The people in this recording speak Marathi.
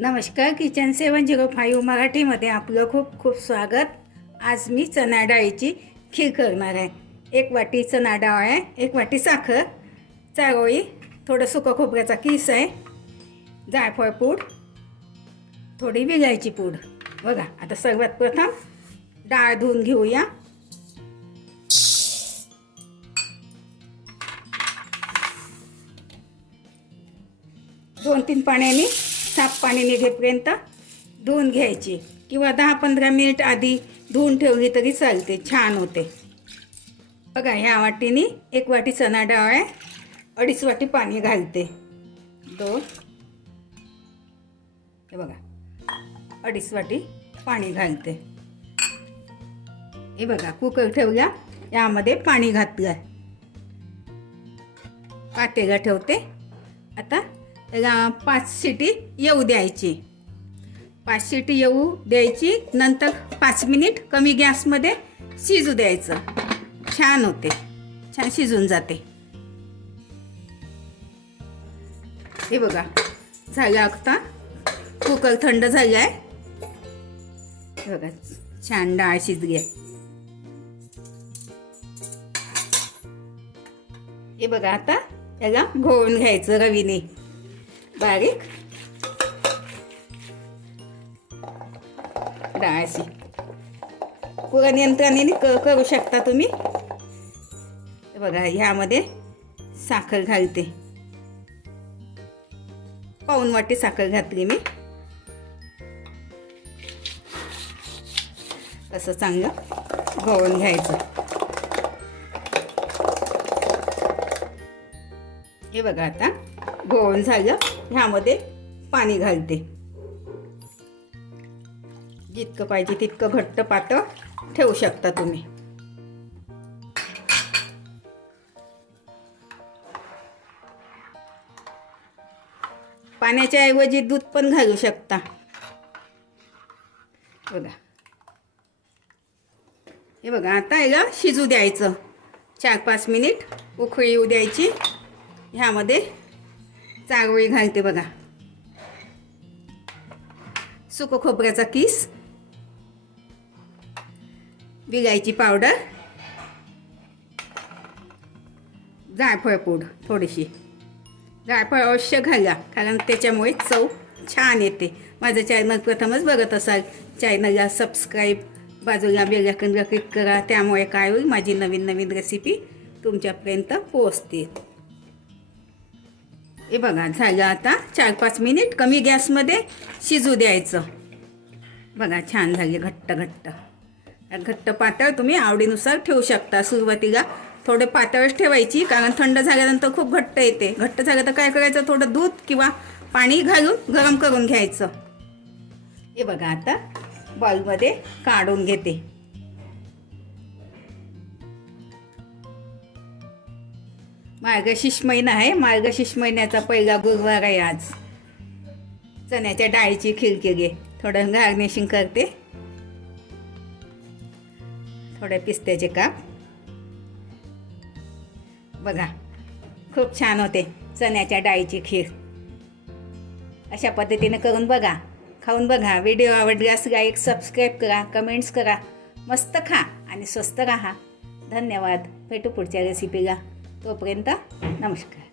नमस्कार किचन सेवन झिरो फाईव्ह मराठीमध्ये आपलं खूप खूप स्वागत. आज मी चणा डाळीची खीर करणार आहे. एक वाटी चणा डाळ आहे एक वाटी साखर चारोळी थोडं सुकं खोबऱ्याचा किस आहे जायफळ पूड थोडी विलायची पूड. बघा आता सर्वात प्रथम डाळ धुवून घेऊया. दोन तीन पाण्याने साफ पाणी निघेपर्यंत धुवून घ्यायची. किंवा दहा पंधरा मिनिट आधी धुवून ठेवली तरी चालते छान होते. बघा ह्या वाटीने एक वाटी चणा डाळ आहे अडीच वाटी पाणी घालते. दोन. हे बघा अडीच वाटी पाणी घालते. हे बघा कुकर ठेवल्या यामध्ये पाणी घातलं पातेला ठेवते. आता पाच सिटी येऊ द्यायची. पाच सिटी येऊ द्यायची नंतर पाच मिनिट कमी गॅसमध्ये शिजू द्यायचं. छान होते. छान शिजून जाते. हे बघा झालं आता. कुकर थंड झालं आहे हे बघा छान डाळ शिजली. आहे हे बघा आता त्याला घोळून घ्यायचं रवीने. बारीक. डाळशी पुरण यंत्रणेने क करू शकता तुम्ही. बघा ह्यामध्ये साखर घालते. पाऊन वाटी साखर घातली मी. तसं चांगलं गवळून घ्यायचं. हे बघा आता. गोवन झालं ह्यामध्ये पाणी घालते. जितकं पाहिजे तितकं घट्ट पातळ ठेवू शकता तुम्ही. पाण्याच्या ऐवजी दूध पण घालू शकता. बघा. हे बघा आता याला शिजू द्यायचं. चार पाच मिनिट उकळी येऊ द्यायची. ह्यामध्ये चारोळी घालते बघा. सुकं खोबऱ्याचा किस. विलायची पावडर. जायफळ पूड थोडीशी. जायफळ अवश्य घाला कारण त्याच्यामुळे चव छान येते. माझं चॅनल प्रथमच बघत असाल चॅनलला सबस्क्राईब बाजूला बेलाकंद्र क्लिक करा त्यामुळे काय होईल माझी नवीन नवीन रेसिपी तुमच्यापर्यंत पोहोचते हे बघा झालं आता. चार पाच मिनिट. कमी गॅसमध्ये शिजू द्यायचं. बघा छान झाली. घट्ट घट्ट. घट्ट पातळ तुम्ही आवडीनुसार ठेवू शकता. सुरुवातीला थोडे पातळच ठेवायची कारण थंड झाल्यानंतर खूप घट्ट येते. घट्ट झालं तर काय करायचं? थोडं दूध किंवा पाणी घालून गरम करून घ्यायचं. हे बघा आता बॉलमध्ये काढून घेते. मार्गशीर्ष महिना आहे. मार्गशीर्ष महिन्याचा पहिला गुरुवार आहे आज. चण्याच्या डाळीची खीर केली थोडं गार्निशिंग करते. थोडे पिस्त्याचे काप. बघा खूप छान होते चण्याच्या डाळीची खीर. अशा पद्धतीने करून बघा. खाऊन बघा. व्हिडिओ आवडल्यास लाईक सबस्क्राईब करा कमेंट्स करा. मस्त खा आणि स्वस्त राहा. धन्यवाद. भेटू पुढच्या रेसिपीला तोपर्यंत नमस्कार